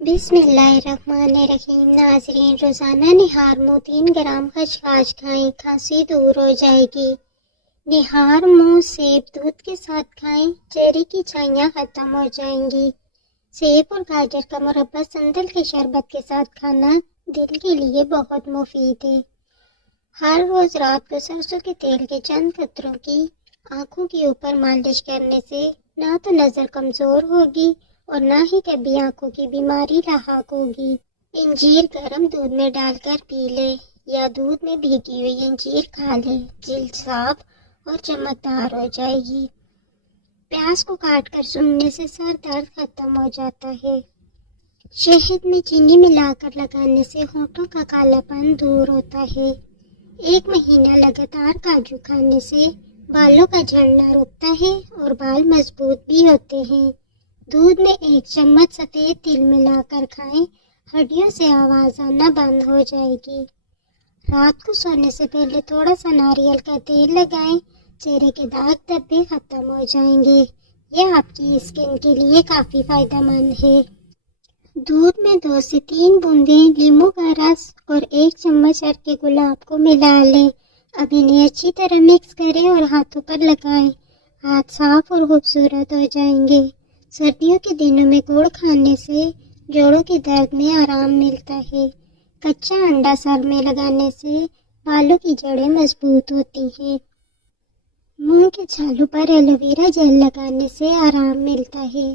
بسم اللہ الرحمن الرحیم۔ ناظرین، روزانہ نہار منہ 3 گرام خشخاش کھائیں، کھانسی دور ہو جائے گی۔ نہار منہ سیب دودھ کے ساتھ کھائیں، چہرے کی چھائیاں ختم ہو جائیں گی۔ سیب اور گاجر کا مربع سندل کے شربت کے ساتھ کھانا دل کے لیے بہت مفید ہے۔ ہر روز رات کو سرسوں کے تیل کے چند قطروں کی آنکھوں کے اوپر مالش کرنے سے نہ تو نظر کمزور ہوگی اور نہ ہی کبھی آنکھوں کی بیماری لاحق ہوگی۔ انجیر گرم دودھ میں ڈال کر پی لے یا دودھ میں بھیگی ہوئی انجیر کھا لے، جلد صاف اور چمکدار ہو جائے گی۔ پیاز کو کاٹ کر سونگھنے سے سر درد ختم ہو جاتا ہے۔ شہد میں چینی ملا کر لگانے سے ہونٹوں کا کالا پن دور ہوتا ہے۔ 1 مہینہ لگاتار کاجو کھانے سے بالوں کا جھڑنا رکتا ہے اور بال مضبوط بھی ہوتے ہیں۔ دودھ میں 1 چمچ سفید تل ملا کر کھائیں، ہڈیوں سے آواز آنا بند ہو جائے گی۔ رات کو سونے سے پہلے تھوڑا سا ناریل کا تیل لگائیں، چہرے کے داغ دھبے ختم ہو جائیں گے۔ یہ آپ کی اسکن کے لیے کافی فائدہ مند ہے۔ دودھ میں 2 سے 3 بوندیں لیموں کا رس اور 1 چمچ عرق گلاب کو ملا لیں۔ اب انہیں اچھی طرح مکس کریں اور ہاتھوں پر لگائیں۔ ہاتھ صاف اور خوبصورت ہو جائیں گے۔ سردیوں کے دنوں میں گڑ کھانے سے جوڑوں کے درد میں آرام ملتا ہے۔ کچا انڈا سر میں لگانے سے بالوں کی جڑیں مضبوط ہوتی ہیں۔ منہ کے چھالوں پر ایلو ویرا جیل لگانے سے آرام ملتا ہے۔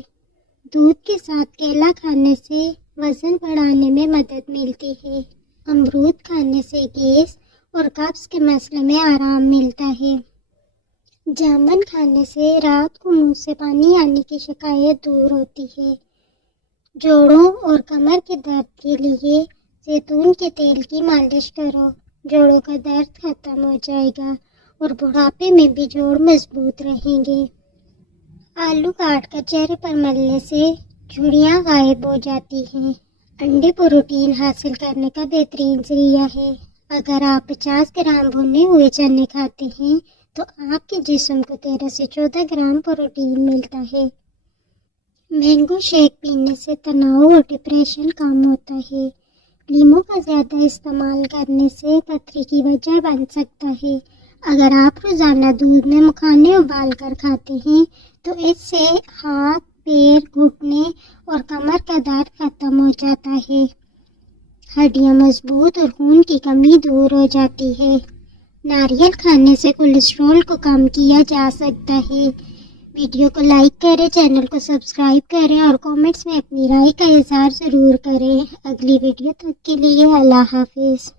دودھ کے ساتھ کیلا کھانے سے وزن بڑھانے میں مدد ملتی ہے۔ امرود کھانے سے گیس اور قبض کے مسئلے میں آرام ملتا ہے۔ جامن کھانے سے رات کو منہ سے پانی آنے کی شکایت دور ہوتی ہے۔ جوڑوں اور کمر کے درد کے لیے زیتون کے تیل کی مالش کرو، جوڑوں کا درد ختم ہو جائے گا اور بڑھاپے میں بھی جوڑ مضبوط رہیں گے۔ آلو کاٹ کر چہرے پر ملنے سے جھڑیاں غائب ہو جاتی ہیں۔ انڈے پروٹین حاصل کرنے کا بہترین ذریعہ ہے۔ اگر آپ 50 گرام بھنے ہوئے چنے کھاتے ہیں تو آپ کے جسم کو 13 سے 14 گرام پروٹین ملتا ہے۔ مینگو شیک پینے سے تناؤ اور ڈپریشن کم ہوتا ہے۔ لیموں کا زیادہ استعمال کرنے سے پتھری کی وجہ بن سکتا ہے۔ اگر آپ روزانہ دودھ میں مکھانے ابال کر کھاتے ہیں تو اس سے ہاتھ، پیر، گھٹنے اور کمر کا درد ختم ہو جاتا ہے۔ ہڈیاں مضبوط اور خون کی کمی دور ہو جاتی ہے۔ ناریل کھانے سے کولیسٹرول کو کم کیا جا سکتا ہے۔ ویڈیو کو لائک کریں، چینل کو سبسکرائب کریں اور کامنٹس میں اپنی رائے کا اظہار ضرور کریں۔ اگلی ویڈیو تک کے لیے اللہ حافظ۔